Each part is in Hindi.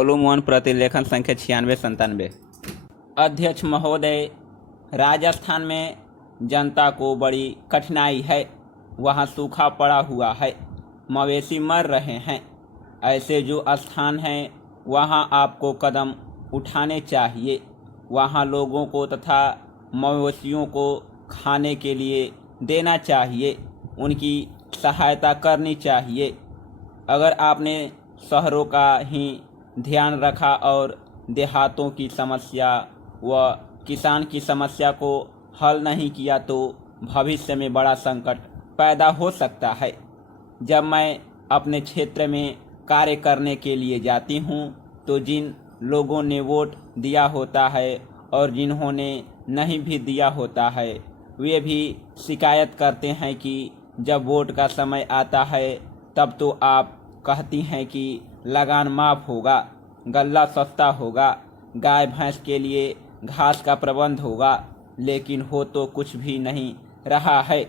वॉल्यूम 1 प्रतिलेखन संख्या 96-97। अध्यक्ष महोदय, राजस्थान में जनता को बड़ी कठिनाई है। वहाँ सूखा पड़ा हुआ है, मवेशी मर रहे हैं। ऐसे जो स्थान हैं वहाँ आपको कदम उठाने चाहिए। वहाँ लोगों को तथा मवेशियों को खाने के लिए देना चाहिए, उनकी सहायता करनी चाहिए। अगर आपने शहरों का ही ध्यान रखा और देहातों की समस्या व किसान की समस्या को हल नहीं किया तो भविष्य में बड़ा संकट पैदा हो सकता है। जब मैं अपने क्षेत्र में कार्य करने के लिए जाती हूँ तो जिन लोगों ने वोट दिया होता है और जिन्होंने नहीं भी दिया होता है, वे भी शिकायत करते हैं कि जब वोट का समय आता है तब तो आप कहती हैं कि लगान माफ़ होगा, गल्ला सस्ता होगा, गाय भैंस के लिए घास का प्रबंध होगा, लेकिन हो तो कुछ भी नहीं रहा है।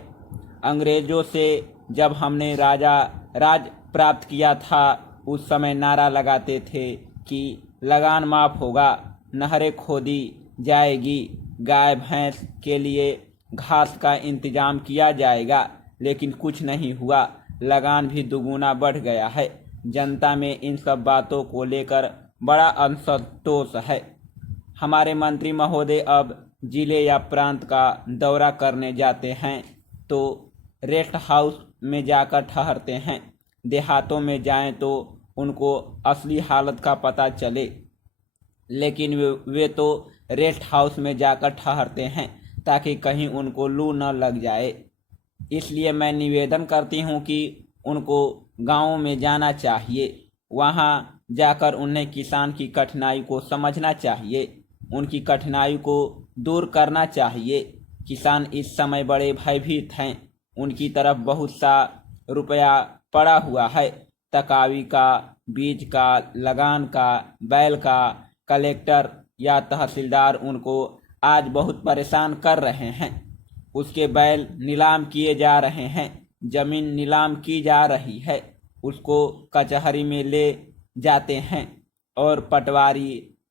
अंग्रेज़ों से जब हमने राज प्राप्त किया था उस समय नारा लगाते थे कि लगान माफ़ होगा, नहरें खोदी जाएगी, गाय भैंस के लिए घास का इंतजाम किया जाएगा, लेकिन कुछ नहीं हुआ। लगान भी दुगुना बढ़ गया है। जनता में इन सब बातों को लेकर बड़ा असंतोष है। हमारे मंत्री महोदय अब जिले या प्रांत का दौरा करने जाते हैं तो रेस्ट हाउस में जाकर ठहरते हैं। देहातों में जाएं तो उनको असली हालत का पता चले, लेकिन वे तो रेस्ट हाउस में जाकर ठहरते हैं ताकि कहीं उनको लू न लग जाए। इसलिए मैं निवेदन करती हूँ कि उनको गाँव में जाना चाहिए। वहाँ जाकर उन्हें किसान की कठिनाई को समझना चाहिए, उनकी कठिनाई को दूर करना चाहिए। किसान इस समय बड़े भयभीत हैं। उनकी तरफ बहुत सा रुपया पड़ा हुआ है, तकावी का, बीज का, लगान का, बैल का। कलेक्टर या तहसीलदार उनको आज बहुत परेशान कर रहे हैं। उसके बैल नीलाम किए जा रहे हैं, जमीन नीलाम की जा रही है, उसको कचहरी में ले जाते हैं और पटवारी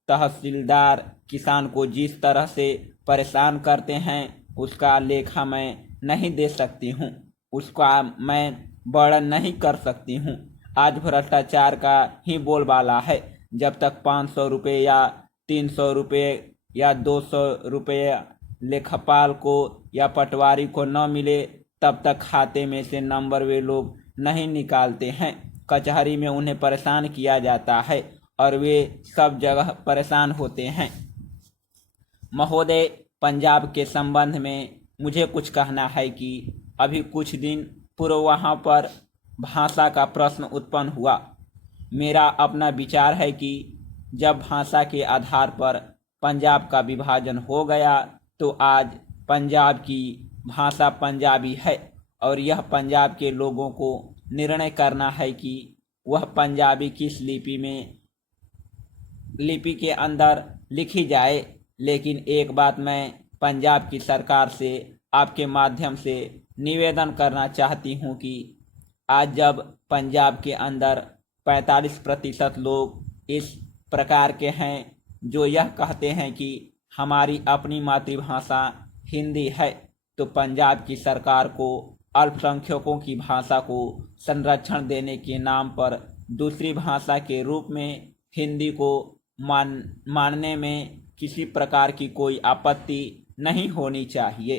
तहसीलदार किसान को जिस तरह से परेशान करते हैं उसका लेखा मैं नहीं दे सकती हूँ, उसका मैं वर्णन नहीं कर सकती हूँ। आज भ्रष्टाचार का ही बोलबाला है। जब तक 500 रुपये या 300 रुपये या 200 रुपये लेखपाल को या पटवारी को न मिले तब तक खाते में से नंबर वे लोग नहीं निकालते हैं। कचहरी में उन्हें परेशान किया जाता है और वे सब जगह परेशान होते हैं। महोदय, पंजाब के संबंध में मुझे कुछ कहना है कि अभी कुछ दिन पूर्व वहाँ पर भाषा का प्रश्न उत्पन्न हुआ। मेरा अपना विचार है कि जब भाषा के आधार पर पंजाब का विभाजन हो गया तो आज पंजाब की भाषा पंजाबी है और यह पंजाब के लोगों को निर्णय करना है कि वह पंजाबी किस लिपि के अंदर लिखी जाए। लेकिन एक बात मैं पंजाब की सरकार से आपके माध्यम से निवेदन करना चाहती हूँ कि आज जब पंजाब के अंदर 45% लोग इस प्रकार के हैं जो यह कहते हैं कि हमारी अपनी मातृभाषा हिंदी है, तो पंजाब की सरकार को अल्पसंख्यकों की भाषा को संरक्षण देने के नाम पर दूसरी भाषा के रूप में हिंदी को मानने में किसी प्रकार की कोई आपत्ति नहीं होनी चाहिए।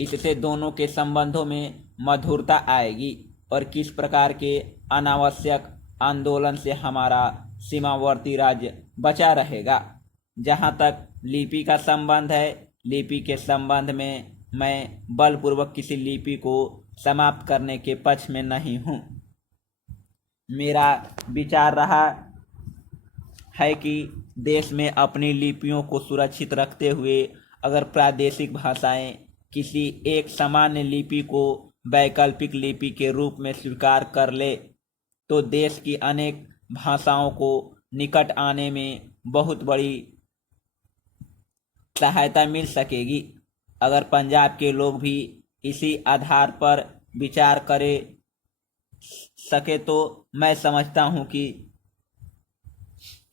इससे दोनों के संबंधों में मधुरता आएगी और किस प्रकार के अनावश्यक आंदोलन से हमारा सीमावर्ती राज्य बचा रहेगा। जहाँ तक लिपि का संबंध है, लिपि के संबंध में मैं बलपूर्वक किसी लिपि को समाप्त करने के पक्ष में नहीं हूँ। मेरा विचार रहा है कि देश में अपनी लिपियों को सुरक्षित रखते हुए अगर प्रादेशिक भाषाएं किसी एक सामान्य लिपि को वैकल्पिक लिपि के रूप में स्वीकार कर ले तो देश की अनेक भाषाओं को निकट आने में बहुत बड़ी सहायता मिल सकेगी। अगर पंजाब के लोग भी इसी आधार पर विचार करे सके तो मैं समझता हूँ कि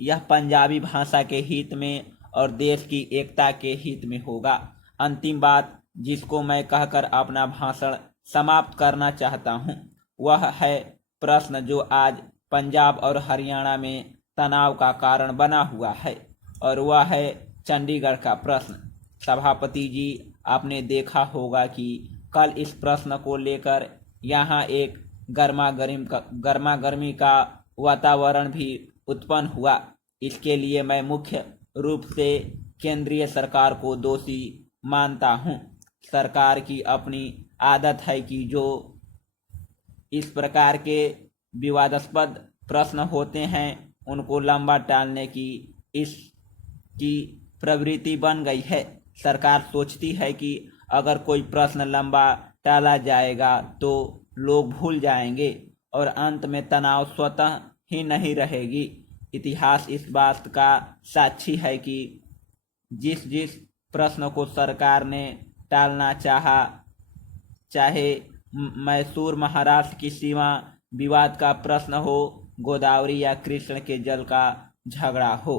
यह पंजाबी भाषा के हित में और देश की एकता के हित में होगा। अंतिम बात जिसको मैं कहकर अपना भाषण समाप्त करना चाहता हूँ वह है प्रश्न जो आज पंजाब और हरियाणा में तनाव का कारण बना हुआ है, और वह है चंडीगढ़ का प्रश्न। सभापति जी, आपने देखा होगा कि कल इस प्रश्न को लेकर यहाँ एक गर्मा गर्मी का वातावरण भी उत्पन्न हुआ। इसके लिए मैं मुख्य रूप से केंद्रीय सरकार को दोषी मानता हूँ। सरकार की अपनी आदत है कि जो इस प्रकार के विवादास्पद प्रश्न होते हैं उनको लंबा टालने की इसकी प्रवृत्ति बन गई है। सरकार सोचती है कि अगर कोई प्रश्न लंबा टाला जाएगा तो लोग भूल जाएंगे और अंत में तनाव स्वतः ही नहीं रहेगी। इतिहास इस बात का साक्षी है कि जिस प्रश्न को सरकार ने टालना चाहे मैसूर महाराष्ट्र की सीमा विवाद का प्रश्न हो, गोदावरी या कृष्ण के जल का झगड़ा हो,